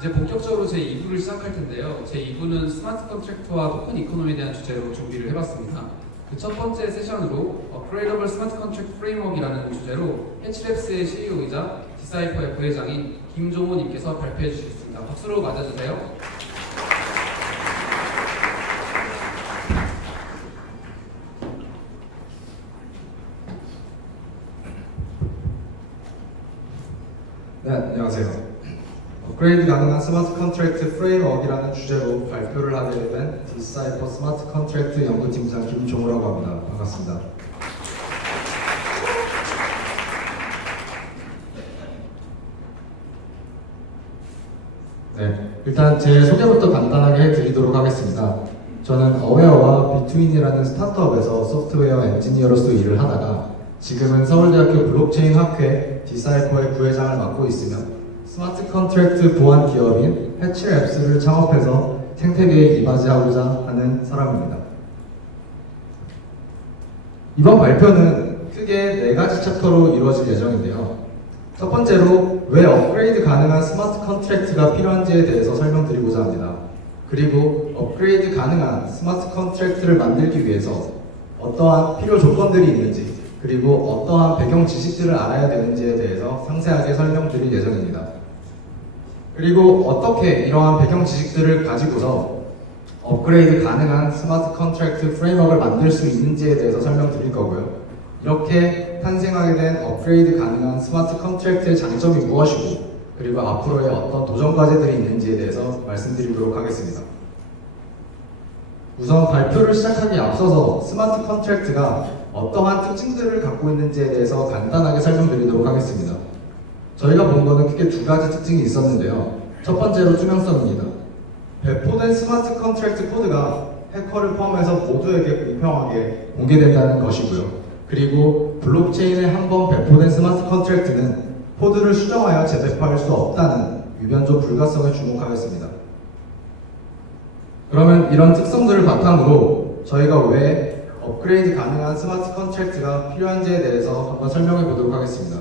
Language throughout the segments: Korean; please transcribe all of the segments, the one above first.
이제 본격적으로 제 2부를 시작할 텐데요. 제 2부는 스마트 컨트랙트와 토큰 이코노미에 대한 주제로 준비를 해봤습니다. 그 첫 번째 세션으로 업그레이더블 스마트 컨트랙트 프레임워크이라는 주제로 해치랩스의 CEO이자 디사이퍼의 부회장인 김종호님께서 발표해 주시겠습니다. 박수로 맞아주세요. 네, 안녕하세요. 업그레이드 가능한 스마트 컨트랙트 프레임워크이라는 주제로 발표를 하게 된 디사이퍼 스마트 컨트랙트 연구팀장 김종호라고 합니다. 반갑습니다. 네, 일단 제 소개부터 간단하게 해드리도록 하겠습니다. 저는 어웨어와 비트윈이라는 스타트업에서 소프트웨어 엔지니어로서 일을 하다가 지금은 서울대학교 블록체인 학회 디사이퍼의 부회장을 맡고 있으며 스마트 컨트랙트 보안 기업인 해치랩스를 창업해서 생태계에 이바지하고자 하는 사람입니다. 이번 발표는 크게 4가지 챕터로 이루어질 예정인데요. 첫 번째로 왜 업그레이드 가능한 스마트 컨트랙트가 필요한지에 대해서 설명드리고자 합니다. 그리고 업그레이드 가능한 스마트 컨트랙트를 만들기 위해서 어떠한 필요 조건들이 있는지, 그리고 어떠한 배경 지식들을 알아야 되는지에 대해서 상세하게 설명드릴 예정입니다. 그리고 어떻게 이러한 배경 지식들을 가지고서 업그레이드 가능한 스마트 컨트랙트 프레임워크를 만들 수 있는지에 대해서 설명드릴 거고요. 이렇게 탄생하게 된 업그레이드 가능한 스마트 컨트랙트의 장점이 무엇이고, 그리고 앞으로의 어떤 도전 과제들이 있는지에 대해서 말씀드리도록 하겠습니다. 우선 발표를 시작하기에 앞서서 스마트 컨트랙트가 어떠한 특징들을 갖고 있는지에 대해서 간단하게 설명드리도록 하겠습니다. 저희가 본 거는 크게 2가지 특징이 있었는데요. 첫 번째로 투명성입니다. 배포된 스마트 컨트랙트 코드가 해커를 포함해서 모두에게 공평하게 공개된다는 것이고요. 그리고 블록체인에 한번 배포된 스마트 컨트랙트는 코드를 수정하여 재배포할 수 없다는 유변조 불가성에 주목하였습니다. 그러면 이런 특성들을 바탕으로 저희가 왜 업그레이드 가능한 스마트 컨트랙트가 필요한지에 대해서 한번 설명해 보도록 하겠습니다.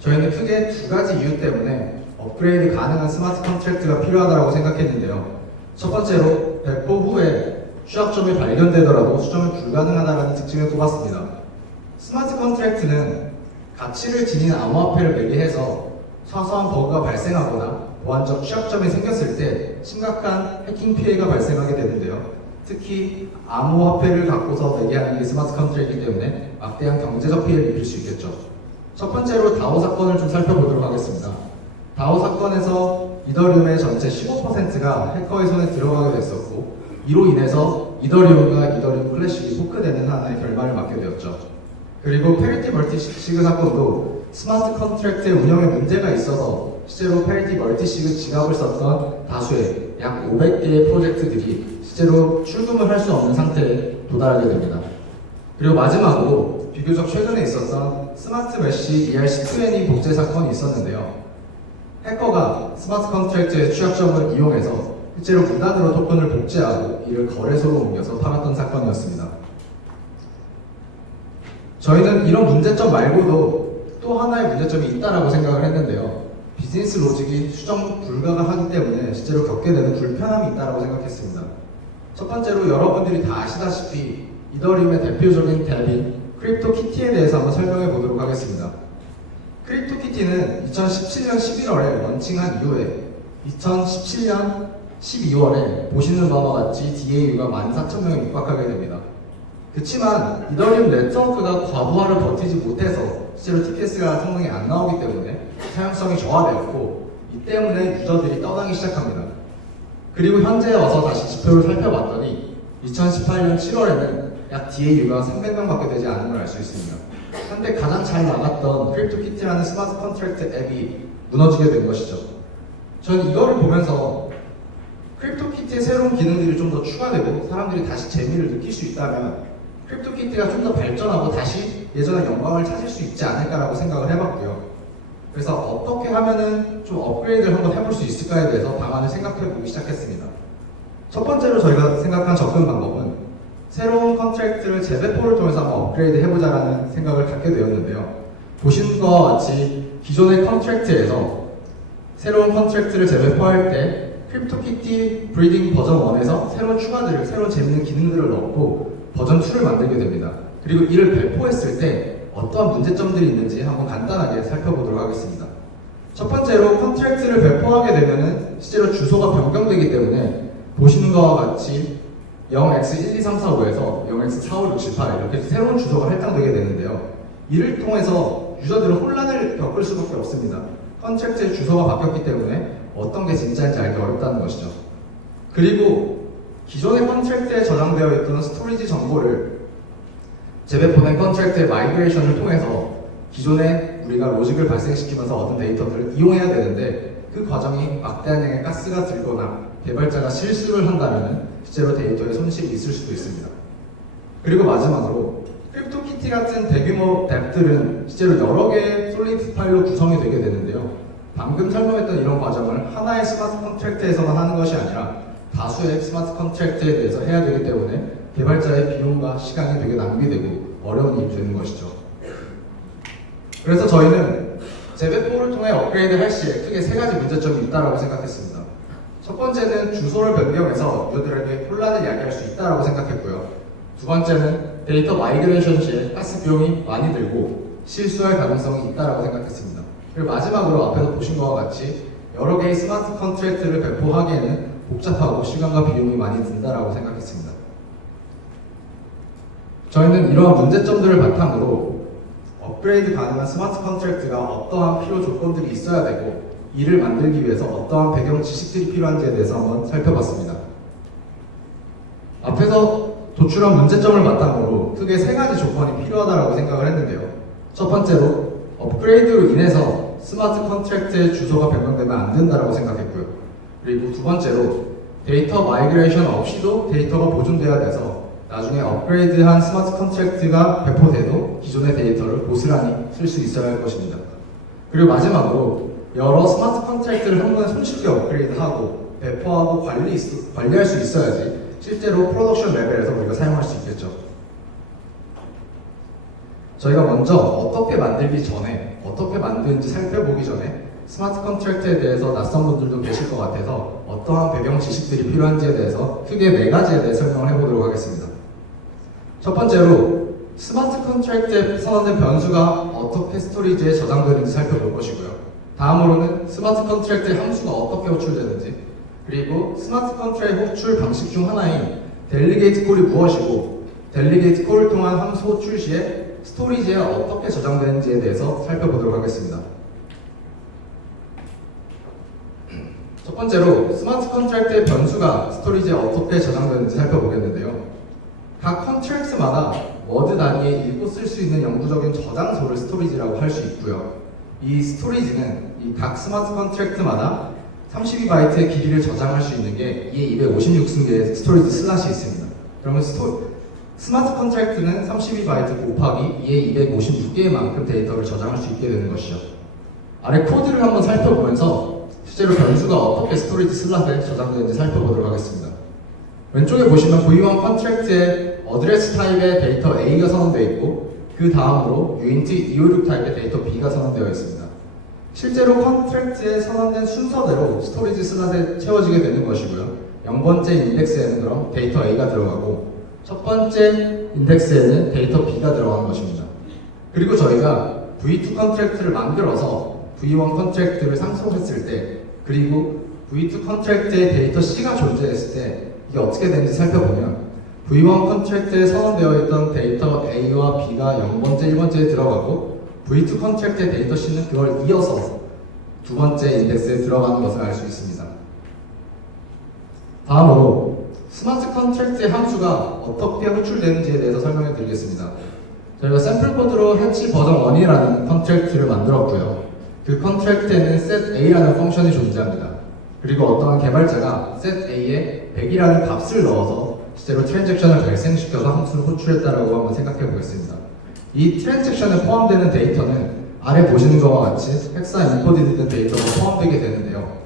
저희는 크게 2가지 이유 때문에 업그레이드 가능한 스마트 컨트랙트가 필요하다고 생각했는데요. 첫 번째로 배포 후에 취약점이 발견되더라도 수정이 불가능하다는 특징을 꼽았습니다. 스마트 컨트랙트는 가치를 지닌 암호화폐를 매개해서 사소한 버그가 발생하거나 보안적 취약점이 생겼을 때 심각한 해킹 피해가 발생하게 되는데요. 특히 암호화폐를 갖고서 매개하는 게 스마트 컨트랙트이기 때문에 막대한 경제적 피해를 입힐 수 있겠죠. 첫 번째로 다오 사건을 좀 살펴보도록 하겠습니다. 다오 사건에서 이더리움의 전체 15%가 해커의 손에 들어가게 됐었고, 이로 인해서 이더리움과 이더리움 클래식이 포크되는 하나의 결말을 맞게 되었죠. 그리고 페리티 멀티시그 사건도 스마트 컨트랙트의 운영에 문제가 있어서 실제로 페리티 멀티시그 지갑을 썼던 다수의 약 500개의 프로젝트들이 실제로 출금을 할 수 없는 상태에 도달하게 됩니다. 그리고 마지막으로 비교적 최근에 있었던 스마트 메쉬 ERC2N 복제 사건이 있었는데요. 해커가 스마트 컨트랙트의 취약점을 이용해서 실제로 무단으로 토큰을 복제하고 이를 거래소로 옮겨서 팔았던 사건이었습니다. 저희는 이런 문제점 말고도 또 하나의 문제점이 있다고 생각을 했는데요. 비즈니스 로직이 수정 불가가 하기 때문에 실제로 겪게 되는 불편함이 있다고 생각했습니다. 첫 번째로 여러분들이 다 아시다시피 이더리움의 대표적인 탭인 크립토키티에 대해서 한번 설명해 보도록 하겠습니다. 크립토키티는 2017년 11월에 런칭한 이후에 2017년 12월에 보시는 바와 같이 DAU가 14,000명에 육박하게 됩니다. 그렇지만 이더리움 네트워크가 과부하를 버티지 못해서 실제로 TPS가 성능이 안 나오기 때문에 사용성이 저하되었고, 이 때문에 유저들이 떠나기 시작합니다. 그리고 현재 와서 다시 지표를 살펴봤더니 2018년 7월에는 약 DAU가 300명밖에 되지 않은 걸 알 수 있습니다. 한때 가장 잘 나갔던 크립토키티라는 스마트 컨트랙트 앱이 무너지게 된 것이죠. 저는 이거를 보면서 크립토키티의 새로운 기능들이 좀 더 추가되고 사람들이 다시 재미를 느낄 수 있다면 크립토키티가 좀 더 발전하고 다시 예전의 영광을 찾을 수 있지 않을까라고 생각을 해봤고요. 그래서 어떻게 하면은 좀 업그레이드를 한번 해볼 수 있을까에 대해서 방안을 생각해보기 시작했습니다. 첫 번째로 저희가 생각한 접근 방법은 새로운 컨트랙트를 재배포를 통해서 한번 업그레이드 해보자라는 생각을 갖게 되었는데요. 보시는 것과 같이 기존의 컨트랙트에서 새로운 컨트랙트를 재배포할 때 크립토키티 브리딩 버전 1에서 새로운 재밌는 기능들을 넣고 버전 2를 만들게 됩니다. 그리고 이를 배포했을 때 어떠한 문제점들이 있는지 한번 간단하게 살펴보도록 하겠습니다. 첫 번째로 컨트랙트를 배포하게 되면은 실제로 주소가 변경되기 때문에 보시는 것과 같이 0x12345에서 0x45678 이렇게 새로운 주소가 할당되게 되는데요. 이를 통해서 유저들은 혼란을 겪을 수밖에 없습니다. 컨트랙트의 주소가 바뀌었기 때문에 어떤 게 진짜인지 알기 어렵다는 것이죠. 그리고 기존의 컨트랙트에 저장되어 있던 스토리지 정보를 재배포된 컨트랙트의 마이그레이션을 통해서 기존에 우리가 로직을 발생시키면서 얻은 데이터들을 이용해야 되는데 그 과정이 막대한 양의 가스가 들거나 개발자가 실수를 한다면 실제로 데이터에 손실이 있을 수도 있습니다. 그리고 마지막으로 크립토키티 같은 대규모 앱들은 실제로 여러 개의 솔리드 파일로 구성이 되게 되는데요. 방금 설명했던 이런 과정을 하나의 스마트 컨트랙트에서만 하는 것이 아니라 다수의 스마트 컨트랙트에 대해서 해야 되기 때문에 개발자의 비용과 시간이 되게 낭비되고 어려운 일이 되는 것이죠. 그래서 저희는 재배포를 통해 업그레이드 할 시에 크게 세 가지 문제점이 있다고 생각했습니다. 첫 번째는 주소를 변경해서 유저들에게 혼란을 야기할 수 있다고 생각했고요. 두 번째는 데이터 마이그레이션 시에 가스 비용이 많이 들고 실수할 가능성이 있다고 생각했습니다. 그리고 마지막으로 앞에서 보신 것과 같이 여러 개의 스마트 컨트랙트를 배포하기에는 복잡하고 시간과 비용이 많이 든다고 생각했습니다. 저희는 이러한 문제점들을 바탕으로 업그레이드 가능한 스마트 컨트랙트가 어떠한 필요 조건들이 있어야 되고 이를 만들기 위해서 어떠한 배경 지식들이 필요한지에 대해서 한번 살펴봤습니다. 앞에서 도출한 문제점을 바탕으로 크게 세 가지 조건이 필요하다고 생각을 했는데요. 첫 번째로 업그레이드로 인해서 스마트 컨트랙트의 주소가 변경되면 안 된다고 생각했고요. 그리고 두 번째로 데이터 마이그레이션 없이도 데이터가 보존돼야 돼서 나중에 업그레이드한 스마트 컨트랙트가 배포돼도 기존의 데이터를 고스란히 쓸 수 있어야 할 것입니다. 그리고 마지막으로 여러 스마트 컨트랙트를 한 번에 손쉽게 업그레이드하고 배포하고 관리할 수 있어야지 실제로 프로덕션 레벨에서 우리가 사용할 수 있겠죠. 저희가 먼저 어떻게 만들기 전에 어떻게 만드는지 살펴보기 전에 스마트 컨트랙트에 대해서 낯선 분들도 계실 것 같아서 어떠한 배경 지식들이 필요한지에 대해서 크게 네 가지에 대해 설명을 해보도록 하겠습니다. 첫 번째로 스마트 컨트랙트에 선언된 변수가 어떻게 스토리지에 저장되는지 살펴볼 것이고요. 다음으로는 스마트 컨트랙트의 함수가 어떻게 호출되는지, 그리고 스마트 컨트랙트 호출 방식 중 하나인 델리게이트 콜이 무엇이고 델리게이트 콜을 통한 함수 호출 시에 스토리지에 어떻게 저장되는지에 대해서 살펴보도록 하겠습니다. 첫 번째로 스마트 컨트랙트의 변수가 스토리지에 어떻게 저장되는지 살펴보겠는데요. 각 컨트랙트마다 워드 단위에 읽고 쓸 수 있는 영구적인 저장소를 스토리지라고 할 수 있고요. 이 스토리지는 이 각 스마트 컨트랙트마다 32바이트의 길이를 저장할 수 있는 게 256개의 스토리지 슬롯이 있습니다. 그러면 스마트 컨트랙트는 32바이트 곱하기 256개만큼 데이터를 저장할 수 있게 되는 것이죠. 아래 코드를 한번 살펴보면서 실제로 변수가 어떻게 스토리지 슬롯에 저장되는지 살펴보도록 하겠습니다. 왼쪽에 보시면 V1 컨트랙트의 어드레스 타입의 데이터 A가 선언되어 있고 그 다음으로 uint 256 타입의 데이터 B가 선언되어 있습니다. 실제로 컨트랙트에 선언된 순서대로 스토리지 슬롯에 채워지게 되는 것이고요. 0번째 인덱스에는 그럼 데이터 A가 들어가고 첫 번째 인덱스에는 데이터 B가 들어가는 것입니다. 그리고 저희가 V2 컨트랙트를 만들어서 V1 컨트랙트를 상속했을 때 그리고 V2 컨트랙트에 데이터 C가 존재했을 때 이게 어떻게 되는지 살펴보면 V1 컨트랙트에 선언되어 있던 데이터 A와 B가 0번째, 1번째에 들어가고 V2 컨트랙트의 데이터 C는 그걸 이어서 두 번째 인덱스에 들어가는 것을 알 수 있습니다. 다음으로 스마트 컨트랙트의 함수가 어떻게 호출되는지에 대해서 설명해 드리겠습니다. 저희가 샘플 코드로 해치 버전 1이라는 컨트랙트를 만들었고요. 그 컨트랙트에는 setA라는 펑션이 존재합니다. 그리고 어떠한 개발자가 setA에 100이라는 값을 넣어서 실제로 트랜잭션을 발생시켜서 함수를 호출했다라고 한번 생각해 보겠습니다. 이 트랜잭션에 포함되는 데이터는 아래 보시는 것과 같이 헥사 인코디드 된 데이터가 포함되게 되는데요.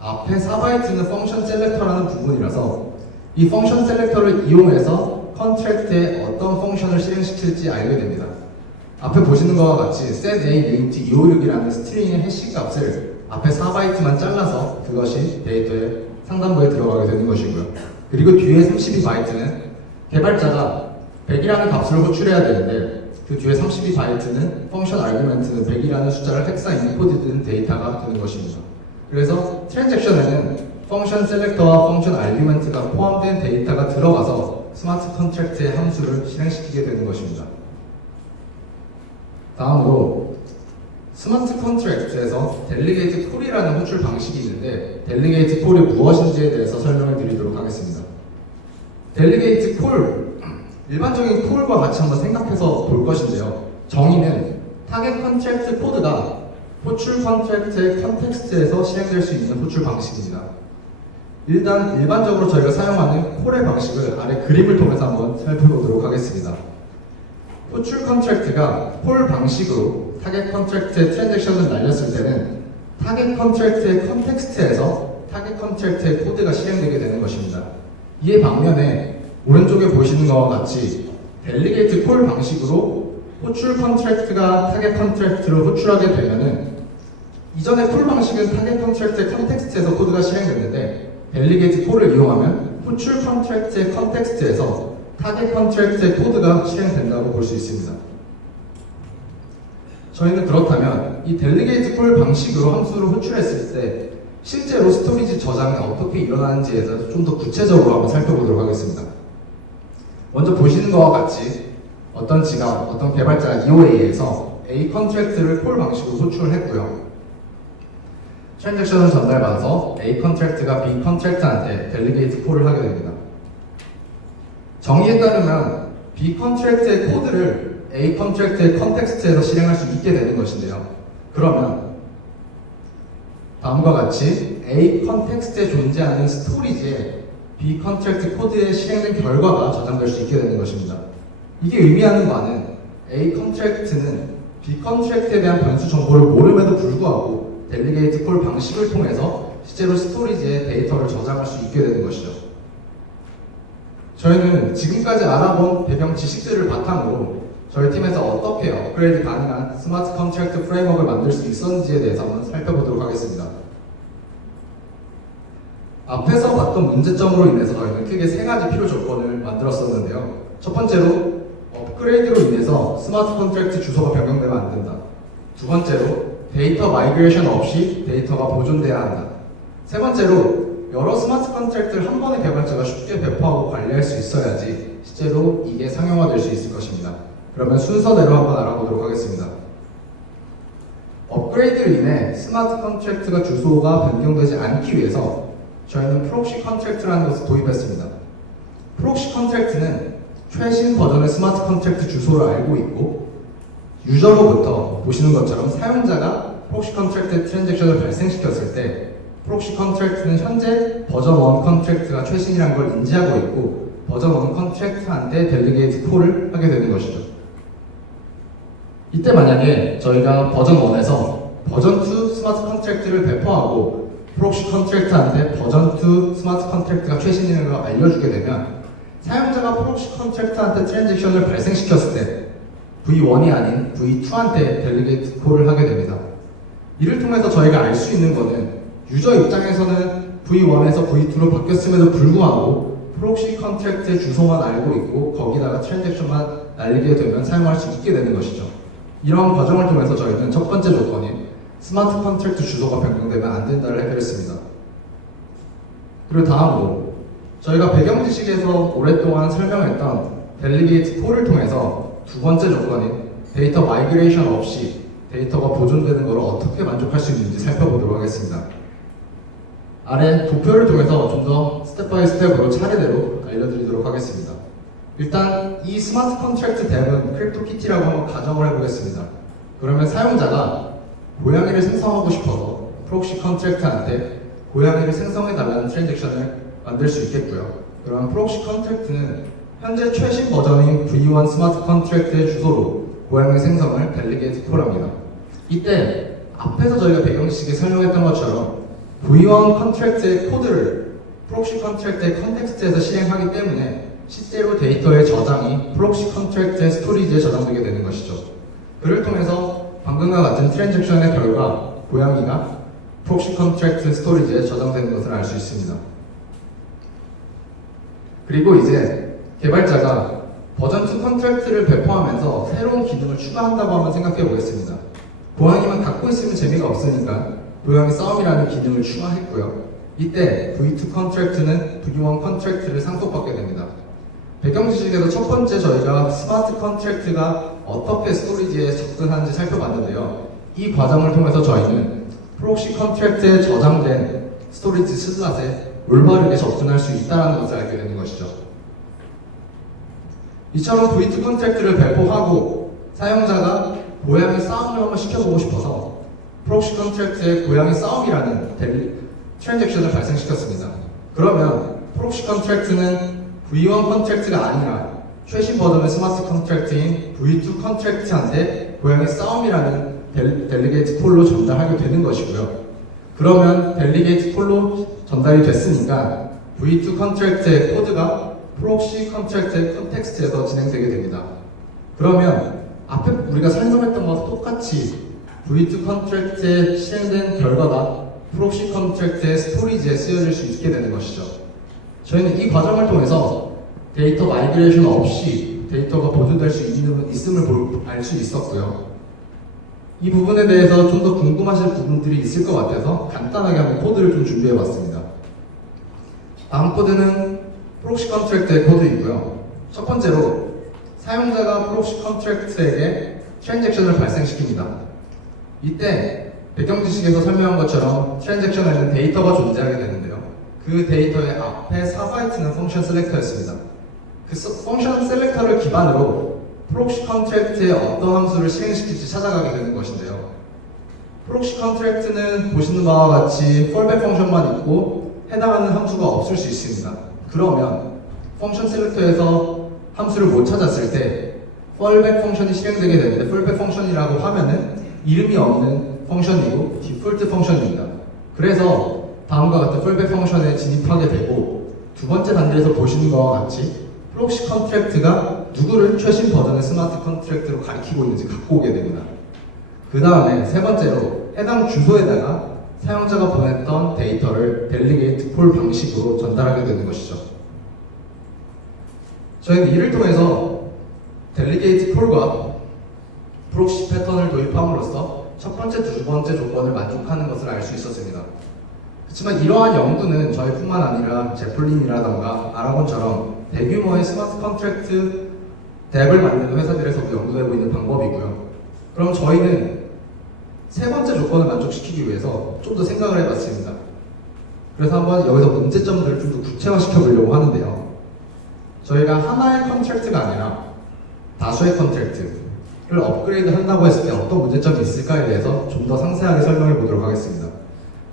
앞에 4바이트는 펑션 셀렉터라는 부분이라서 이 펑션 셀렉터를 이용해서 컨트랙트에 어떤 펑션을 실행시킬지 알게 됩니다. 앞에 보시는 것과 같이 setA uint 256이라는 스트링의 해시 값을 앞에 4바이트만 잘라서 그것이 데이터의 상단부에 들어가게 되는 것이고요. 그리고 뒤에 32바이트는 개발자가 100이라는 값을 호출해야 되는데 그 뒤에 32바이트는 펑션 아규멘트는 100이라는 숫자를 헥사 인코드된 데이터가 되는 것입니다. 그래서 트랜잭션에는 펑션 셀렉터와 펑션 아규멘트가 포함된 데이터가 들어가서 스마트 컨트랙트의 함수를 실행시키게 되는 것입니다. 다음으로 스마트 컨트랙트에서 델리게이트 콜이라는 호출 방식이 있는데 델리게이트 콜이 무엇인지에 대해서 설명을 드리도록 하겠습니다. 델리게이트 콜, 일반적인 콜과 같이 한번 생각해서 볼 것인데요. 정의는 타겟 컨트랙트 코드가 호출 컨트랙트의 컨텍스트에서 실행될 수 있는 호출 방식입니다. 일단 일반적으로 저희가 사용하는 콜의 방식을 아래 그림을 통해서 한번 살펴보도록 하겠습니다. 호출 컨트랙트가 콜 방식으로 타겟 컨트랙트의 트랜잭션을 날렸을 때는 타겟 컨트랙트의 컨텍스트에서 타겟 컨트랙트의 코드가 실행되게 되는 것입니다. 이에 반면에 오른쪽에 보시는 것과 같이 델리게이트 콜 방식으로 호출 컨트랙트가 타겟 컨트랙트를 호출하게 되면은 이전의 콜 방식은 타겟 컨트랙트의 컨텍스트에서 코드가 실행됐는데 델리게이트 콜을 이용하면 호출 컨트랙트의 컨텍스트에서 타겟 컨트랙트의 코드가 실행된다고 볼 수 있습니다. 저희는 그렇다면 이 델리게이트 콜 방식으로 함수를 호출했을 때 실제로 스토리지 저장이 어떻게 일어나는지에 대해서 좀 더 구체적으로 한번 살펴보도록 하겠습니다. 먼저 보시는 것과 같이 어떤 지갑, 어떤 개발자 EOA에서 A 컨트랙트를 콜 방식으로 호출을 했고요. 트랜잭션을 전달받아서 A 컨트랙트가 B 컨트랙트한테 델리게이트 콜을 하게 됩니다. 정의에 따르면 B 컨트랙트의 코드를 A 컨트랙트의 컨텍스트에서 실행할 수 있게 되는 것인데요. 그러면 다음과 같이 A 컨텍스트에 존재하는 스토리지에 B 컨트랙트 코드에 실행된 결과가 저장될 수 있게 되는 것입니다. 이게 의미하는 바는 A 컨트랙트는 B 컨트랙트에 대한 변수 정보를 모름에도 불구하고 델리게이트 콜 방식을 통해서 실제로 스토리지에 데이터를 저장할 수 있게 되는 것이죠. 저희는 지금까지 알아본 배경 지식들을 바탕으로 저희 팀에서 어떻게 업그레이드 가능한 스마트 컨트랙트 프레임워크를 만들 수 있었는지에 대해서 한번 살펴보도록 하겠습니다. 앞에서 봤던 문제점으로 인해서 저희는 크게 세 가지 필요 조건을 만들었었는데요. 첫 번째로 업그레이드로 인해서 스마트 컨트랙트 주소가 변경되면 안 된다. 두 번째로 데이터 마이그레이션 없이 데이터가 보존돼야 한다. 세 번째로 여러 스마트 컨트랙트를 한 번에 개발자가 쉽게 배포하고 관리할 수 있어야지 실제로 이게 상용화될 수 있을 것입니다. 그러면 순서대로 한번 알아보도록 하겠습니다. 업그레이드로 인해 스마트 컨트랙트가 주소가 변경되지 않기 위해서 저희는 프록시 컨트랙트라는 것을 도입했습니다. 프록시 컨트랙트는 최신 버전의 스마트 컨트랙트 주소를 알고 있고 유저로부터 보시는 것처럼 사용자가 프록시 컨트랙트 트랜잭션을 발생시켰을 때 프록시 컨트랙트는 현재 버전 1 컨트랙트가 최신이라는 걸 인지하고 있고 버전 1 컨트랙트한테 델리게이트 콜을 하게 되는 것이죠. 이때 만약에 저희가 버전 1에서 버전 2 스마트 컨트랙트를 배포하고 프록시 컨트랙트한테 버전 2 스마트 컨트랙트가 최신이라는 걸 알려주게 되면 사용자가 프록시 컨트랙트한테 트랜잭션을 발생시켰을 때 V1이 아닌 V2한테 델리게이트 콜을 하게 됩니다. 이를 통해서 저희가 알 수 있는 것은 유저 입장에서는 V1에서 V2로 바뀌었음에도 불구하고 프록시 컨트랙트의 주소만 알고 있고 거기다가 트랜잭션만 날리게 되면 사용할 수 있게 되는 것이죠. 이러한 과정을 통해서 저희는 첫 번째 조건인 스마트 컨트랙트 주소가 변경되면 안 된다를 해결했습니다. 그리고 다음으로 저희가 배경 지식에서 오랫동안 설명했던 델리게이트 콜을 통해서 두 번째 조건인 데이터 마이그레이션 없이 데이터가 보존되는 것을 어떻게 만족할 수 있는지 살펴보도록 하겠습니다. 아래 도표를 통해서 좀 더 스텝 바이 스텝으로 차례대로 알려드리도록 하겠습니다. 일단 이 스마트 컨트랙트 덱은 크립토키티라고 한번 가정을 해보겠습니다. 그러면 사용자가 고양이를 생성하고 싶어서 프록시 컨트랙트한테 고양이를 생성해달라는 트랜잭션을 만들 수 있겠고요. 그러면 프록시 컨트랙트는 현재 최신 버전인 V1 스마트 컨트랙트의 주소로 고양이 생성을 델리게이트 콜합니다. 이때 앞에서 저희가 배경지식에 설명했던 것처럼 V1 컨트랙트의 코드를 프록시 컨트랙트의 컨텍스트에서 실행하기 때문에 실제로 데이터의 저장이 프록시 컨트랙트의 스토리지에 저장되게 되는 것이죠. 그를 통해서 방금과 같은 트랜잭션의 결과 고양이가 프록시 컨트랙트 스토리지에 저장되는 것을 알 수 있습니다. 그리고 이제 개발자가 버전 2 컨트랙트를 배포하면서 새로운 기능을 추가한다고 한번 생각해 보겠습니다. 고양이만 갖고 있으면 재미가 없으니까 고양이 싸움이라는 기능을 추가했고요. 이때 V2 컨트랙트는 V1 컨트랙트를 상속받게 됩니다. 배경 지식에서 첫 번째 저희가 스마트 컨트랙트가 어떻게 스토리지에 접근하는지 살펴봤는데요. 이 과정을 통해서 저희는 프록시 컨트랙트에 저장된 스토리지 슬롯에 올바르게 접근할 수 있다는 것을 알게 되는 것이죠. 이처럼 V2 컨트랙트를 배포하고 사용자가 고양이 싸움을 한번 시켜보고 싶어서 프록시 컨트랙트에 고양이 싸움이라는 트랜잭션을 발생시켰습니다. 그러면 프록시 컨트랙트는 V1 컨트랙트가 아니라 최신 버전의 스마트 컨트랙트인 V2 컨트랙트한테 고양이 싸움이라는 델리게이트 콜로 전달하게 되는 것이고요. 그러면 델리게이트 콜로 전달이 됐으니까 V2 컨트랙트의 코드가 프록시 컨트랙트의 컨텍스트에서 진행되게 됩니다. 그러면 앞에 우리가 설명했던 것과 똑같이 V2 컨트랙트에 실행된 결과가 프록시 컨트랙트의 스토리지에 쓰여질 수 있게 되는 것이죠. 저희는 이 과정을 통해서 데이터 마이그레이션 없이 데이터가 보존될 수 있음을 알 수 있었고요. 이 부분에 대해서 좀 더 궁금하실 부분들이 있을 것 같아서 간단하게 한번 코드를 좀 준비해 봤습니다. 다음 코드는 프록시 컨트랙트의 코드이고요. 첫 번째로 사용자가 프록시 컨트랙트에게 트랜잭션을 발생시킵니다. 이때 배경 지식에서 설명한 것처럼 트랜잭션에는 데이터가 존재하게 되는데요. 그 데이터의 앞에 4바이트는 펑션 셀렉터였습니다. 그 펑션 셀렉터를 기반으로 프록시 컨트랙트에 어떤 함수를 실행시킬지 찾아가게 되는 것인데요. 프록시 컨트랙트는 보시는 바와 같이 fallback 펑션만 있고 해당하는 함수가 없을 수 있습니다. 그러면 펑션 셀렉터에서 함수를 못 찾았을 때 fallback 펑션이 실행되게 되는데 fallback 펑션이라고 하면은 이름이 없는 펑션이고 디폴트 펑션입니다. 그래서 다음과 같은 fallback 펑션에 진입하게 되고 두 번째 단계에서 보시는 것과 같이 프록시 컨트랙트가 누구를 최신 버전의 스마트 컨트랙트로 가리키고 있는지 갖고 오게 됩니다. 그 다음에 세 번째로 해당 주소에다가 사용자가 보냈던 데이터를 델리게이트 콜 방식으로 전달하게 되는 것이죠. 저희는 이를 통해서 델리게이트 콜과 프록시 패턴을 도입함으로써 첫 번째, 두 번째 조건을 만족하는 것을 알 수 있었습니다. 그렇지만 이러한 연구는 저희뿐만 아니라 제플린이라던가 아라곤처럼 대규모의 스마트 컨트랙트 덱을 만드는 회사들에서도 연구되고 있는 방법이고요. 그럼 저희는 세 번째 조건을 만족시키기 위해서 좀 더 생각을 해봤습니다. 그래서 한번 여기서 문제점들을 좀 더 구체화시켜 보려고 하는데요. 저희가 하나의 컨트랙트가 아니라 다수의 컨트랙트를 업그레이드 한다고 했을 때 어떤 문제점이 있을까에 대해서 좀 더 상세하게 설명해 보도록 하겠습니다.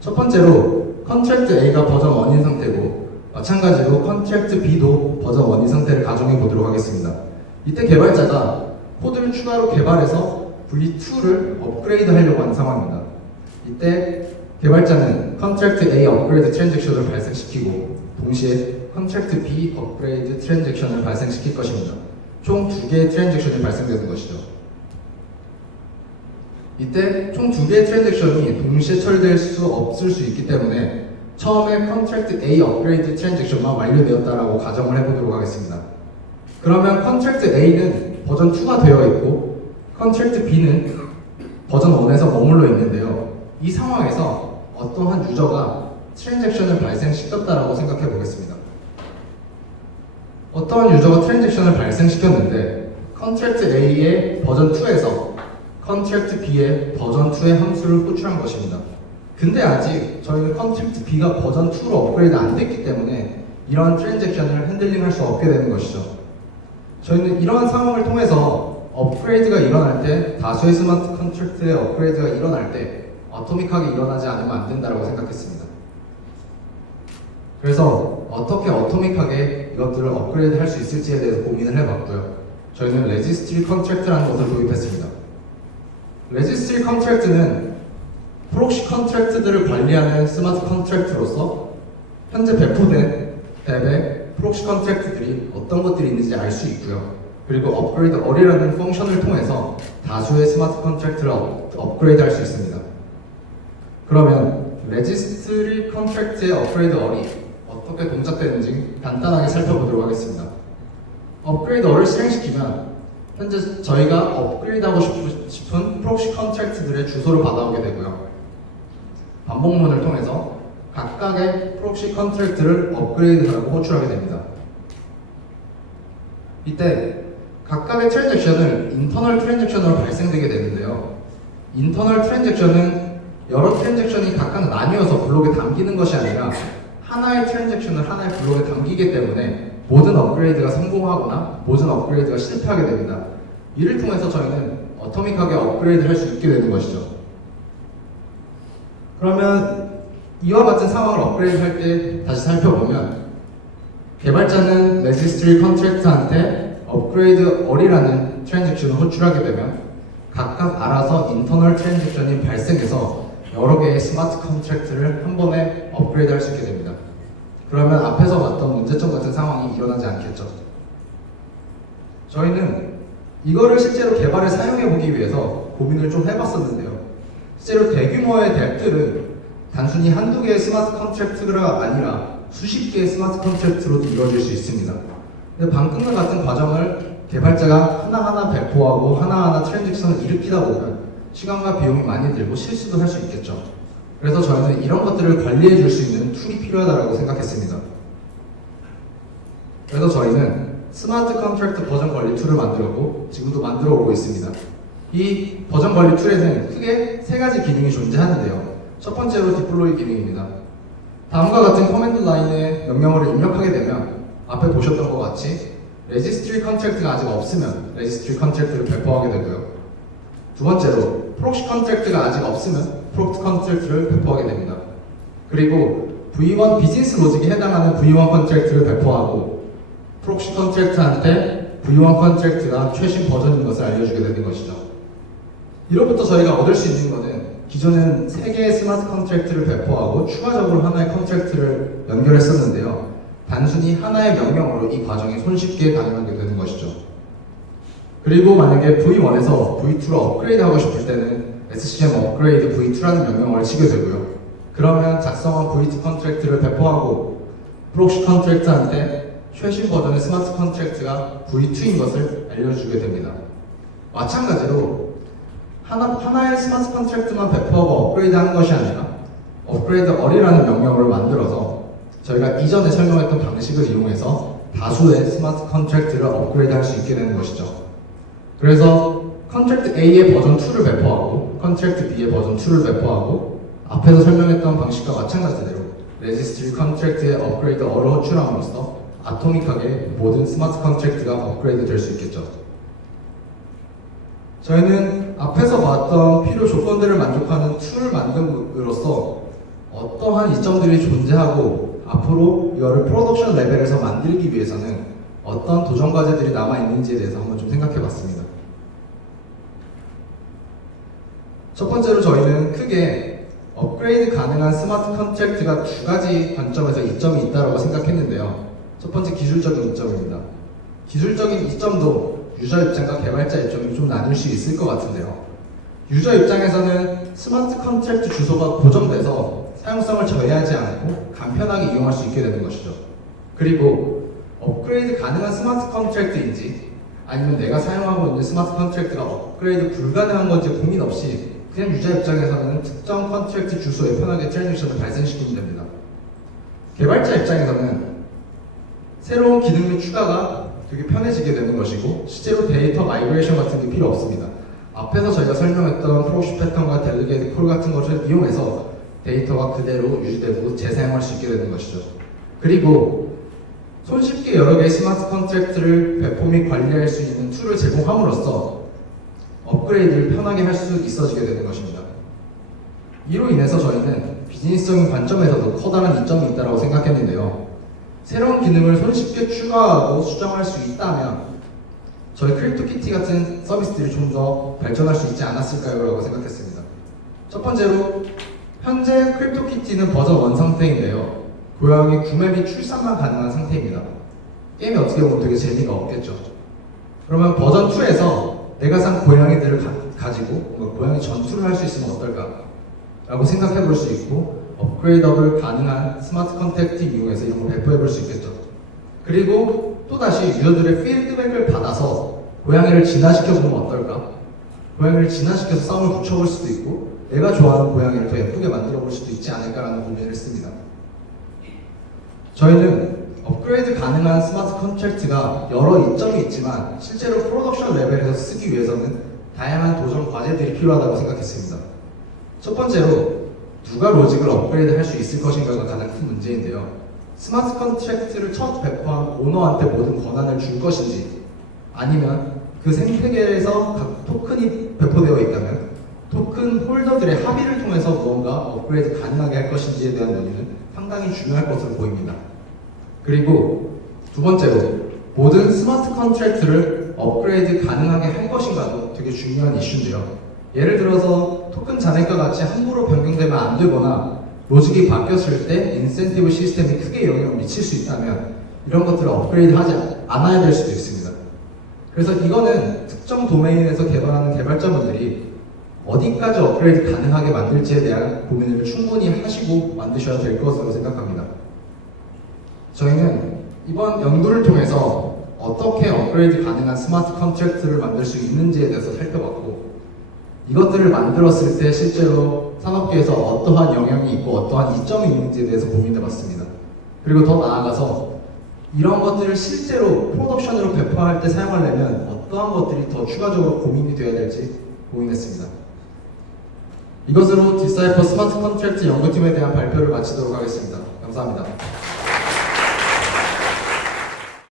첫 번째로 컨트랙트 A가 버전 1인 상태고 마찬가지로 컨트랙트 B도 버전 1인 상태를 가정해 보도록 하겠습니다. 이때 개발자가 코드를 추가로 개발해서 V2를 업그레이드 하려고 하는 상황입니다. 이때 개발자는 컨트랙트 A 업그레이드 트랜잭션을 발생시키고 동시에 컨트랙트 B 업그레이드 트랜잭션을 발생시킬 것입니다. 총 2개의 트랜잭션이 발생되는 것이죠. 이때 총 2개의 트랜잭션이 동시에 처리될 수 없을 수 있기 때문에 처음에 컨트랙트 A 업그레이드 트랜잭션만 완료되었다라고 가정을 해보도록 하겠습니다. 그러면 컨트랙트 A는 버전 2가 되어 있고 컨트랙트 B는 버전 1에서 머물러 있는데요. 이 상황에서 어떠한 유저가 트랜잭션을 발생시켰다라고 생각해 보겠습니다. 어떠한 유저가 트랜잭션을 발생시켰는데 컨트랙트 A의 버전 2에서 컨트랙트 B의 버전 2의 함수를 호출한 것입니다. 근데 아직 저희는 컨트랙트 B가 버전 2로 업그레이드 안 됐기 때문에 이러한 트랜잭션을 핸들링할 수 없게 되는 것이죠. 저희는 이러한 상황을 통해서 업그레이드가 일어날 때 다수의 스마트 컨트랙트의 업그레이드가 일어날 때 어토믹하게 일어나지 않으면 안 된다고 생각했습니다. 그래서 어떻게 어토믹하게 이것들을 업그레이드 할 수 있을지에 대해서 고민을 해봤고요. 저희는 레지스트리 컨트랙트라는 것을 도입했습니다. 레지스트리 컨트랙트는 프록시 컨트랙트들을 관리하는 스마트 컨트랙트로서 현재 배포된 앱의 프록시 컨트랙트들이 어떤 것들이 있는지 알 수 있고요. 그리고 업그레이드 어리라는 펑션을 통해서 다수의 스마트 컨트랙트를 업그레이드 할 수 있습니다. 그러면 레지스트리 컨트랙트의 업그레이드 어리 어떻게 동작되는지 간단하게 살펴보도록 하겠습니다. 업그레이드 어를 실행시키면 현재 저희가 업그레이드하고 싶은 프록시 컨트랙트들의 주소를 받아오게 되고요. 반복문을 통해서 각각의 프록시 컨트랙트를 업그레이드하고 호출하게 됩니다. 이때 각각의 트랜잭션을 인터널 트랜잭션으로 발생되게 되는데요. 인터널 트랜잭션은 여러 트랜잭션이 각각 나뉘어서 블록에 담기는 것이 아니라 하나의 트랜잭션을 하나의 블록에 담기기 때문에 모든 업그레이드가 성공하거나 모든 업그레이드가 실패하게 됩니다. 이를 통해서 저희는 어토믹하게 업그레이드를 할 수 있게 되는 것이죠. 그러면 이와 같은 상황을 업그레이드 할 때 다시 살펴보면 개발자는 레지스트리 컨트랙트한테 업그레이드 어리라는 트랜잭션을 호출하게 되면 각각 알아서 인터널 트랜잭션이 발생해서 여러 개의 스마트 컨트랙트를 한 번에 업그레이드 할 수 있게 됩니다. 그러면 앞에서 봤던 문제점 같은 상황이 일어나지 않겠죠. 저희는 이거를 실제로 개발에 사용해 보기 위해서 고민을 좀 해봤었는데요. 실제로 대규모의 덱들은 단순히 한두 개의 스마트 컨트랙트가 아니라 수십 개의 스마트 컨트랙트로도 이루어질 수 있습니다. 근데 방금과 같은 과정을 개발자가 하나하나 배포하고 하나하나 트랜잭션을 일으키다 보면 시간과 비용이 많이 들고 실수도 할 수 있겠죠. 그래서 저희는 이런 것들을 관리해 줄 수 있는 툴이 필요하다고 생각했습니다. 그래서 저희는 스마트 컨트랙트 버전 관리 툴을 만들었고 지금도 만들어 오고 있습니다. 이 버전 관리 툴에는 크게 세 가지 기능이 존재하는데요. 첫 번째로 디플로이 기능입니다. 다음과 같은 커맨드 라인에 명령어를 입력하게 되면 앞에 보셨던 것 같이 레지스트리 컨트랙트가 아직 없으면 레지스트리 컨트랙트를 배포하게 되고요. 두 번째로 프록시 컨트랙트가 아직 없으면 프록트 컨트랙트를 배포하게 됩니다. 그리고 V1 비즈니스 로직에 해당하는 V1 컨트랙트를 배포하고 프록시 컨트랙트한테 V1 컨트랙트가 최신 버전인 것을 알려주게 되는 것이죠. 이로부터 저희가 얻을 수 있는 것은 기존엔 3개의 스마트 컨트랙트를 배포하고 추가적으로 하나의 컨트랙트를 연결했었는데요. 단순히 하나의 명령으로 이 과정이 손쉽게 가능하게 되는 것이죠. 그리고 만약에 V1에서 V2로 업그레이드 하고 싶을 때는 SCM 업그레이드 V2라는 명령어를 치게 되고요. 그러면 작성한 V2 컨트랙트를 배포하고 프록시 컨트랙트한테 최신 버전의 스마트 컨트랙트가 V2인 것을 알려주게 됩니다. 마찬가지로 하나의 스마트 컨트랙트만 배포하고 업그레이드 하는 것이 아니라 업그레이드 어리라는 명령어를 만들어서 저희가 이전에 설명했던 방식을 이용해서 다수의 스마트 컨트랙트를 업그레이드 할 수 있게 되는 것이죠. 그래서 컨트랙트 A의 버전 2를 배포하고 컨트랙트 B의 버전 2를 배포하고 앞에서 설명했던 방식과 마찬가지대로 레지스트리 컨트랙트의 업그레이드 어를 호출함으로써 아토믹하게 모든 스마트 컨트랙트가 업그레이드 될 수 있겠죠. 저희는 앞에서 봤던 필요 조건들을 만족하는 툴을 만듦으로써 어떠한 이점들이 존재하고 앞으로 이거를 프로덕션 레벨에서 만들기 위해서는 어떤 도전 과제들이 남아있는지에 대해서 한번 좀 생각해 봤습니다. 첫 번째로 저희는 크게 업그레이드 가능한 스마트 컨트랙트가 두 가지 관점에서 이점이 있다고 생각했는데요. 첫 번째 기술적인 이점입니다. 기술적인 이점도 유저 입장과 개발자 입장이 좀 나뉠 수 있을 것 같은데요. 유저 입장에서는 스마트 컨트랙트 주소가 고정돼서 사용성을 저해하지 않고 간편하게 이용할 수 있게 되는 것이죠. 그리고 업그레이드 가능한 스마트 컨트랙트인지 아니면 내가 사용하고 있는 스마트 컨트랙트가 업그레이드 불가능한 건지 고민 없이 그냥 유저 입장에서는 특정 컨트랙트 주소에 편하게 트랜잭션을 발생시키면 됩니다. 개발자 입장에서는 새로운 기능의 추가가 되게 편해지게 되는 것이고 실제로 데이터 마이그레이션 같은 게 필요 없습니다. 앞에서 저희가 설명했던 프록시 패턴과 델리게이트 콜 같은 것을 이용해서 데이터가 그대로 유지되고 재사용할 수 있게 되는 것이죠. 그리고 손쉽게 여러 개의 스마트 컨트랙트를 배포 및 관리할 수 있는 툴을 제공함으로써 업그레이드를 편하게 할 수 있어지게 되는 것입니다. 이로 인해서 저희는 비즈니스적인 관점에서도 커다란 이점이 있다고 생각했는데요. 새로운 기능을 손쉽게 추가하고 수정할 수 있다면 저희 크립토키티 같은 서비스들이 좀 더 발전할 수 있지 않았을까요? 라고 생각했습니다. 첫 번째로 현재 크립토키티는 버전 1 상태인데요. 고양이 구매 및 출산만 가능한 상태입니다. 게임이 어떻게 보면 되게 재미가 없겠죠. 그러면 버전 2에서 내가 산 고양이들을 가지고 고양이 전투를 할 수 있으면 어떨까? 라고 생각해 볼 수 있고 업그레이더블 가능한 스마트 컨택트 이용해서 이런 걸 배포해 볼 수 있겠죠. 그리고 또다시 유저들의 피드백을 받아서 고양이를 진화시켜 보면 어떨까? 고양이를 진화시켜서 싸움을 붙여볼 수도 있고 내가 좋아하는 고양이를 더 예쁘게 만들어 볼 수도 있지 않을까라는 고민을 했습니다. 저희는 업그레이드 가능한 스마트 컨트랙트가 여러 이점이 있지만 실제로 프로덕션 레벨에서 쓰기 위해서는 다양한 도전 과제들이 필요하다고 생각했습니다. 첫 번째로 누가 로직을 업그레이드 할 수 있을 것인가가 가장 큰 문제인데요. 스마트 컨트랙트를 첫 배포한 오너한테 모든 권한을 줄 것인지 아니면 그 생태계에서 각 토큰이 배포되어 있다면 토큰 홀더들의 합의를 통해서 무언가 업그레이드 가능하게 할 것인지에 대한 논의는 상당히 중요할 것으로 보입니다. 그리고 두 번째로 모든 스마트 컨트랙트를 업그레이드 가능하게 할 것인가도 되게 중요한 이슈인데요. 예를 들어서 토큰 잔액과 같이 함부로 변경되면 안 되거나 로직이 바뀌었을 때 인센티브 시스템이 크게 영향을 미칠 수 있다면 이런 것들을 업그레이드 하지 않아야 될 수도 있습니다. 그래서 이거는 특정 도메인에서 개발하는 개발자분들이 어디까지 업그레이드 가능하게 만들지에 대한 고민을 충분히 하시고 만드셔야 될 것으로 생각합니다. 저희는 이번 연구를 통해서 어떻게 업그레이드 가능한 스마트 컨트랙트를 만들 수 있는지에 대해서 살펴봤고 이것들을 만들었을 때 실제로 산업계에서 어떠한 영향이 있고 어떠한 이점이 있는지에 대해서 고민해봤습니다. 그리고 더 나아가서 이런 것들을 실제로 프로덕션으로 배포할 때 사용하려면 어떠한 것들이 더 추가적으로 고민이 되어야 될지 고민했습니다. 이것으로 디사이퍼 스마트 컨트랙트 연구팀에 대한 발표를 마치도록 하겠습니다. 감사합니다.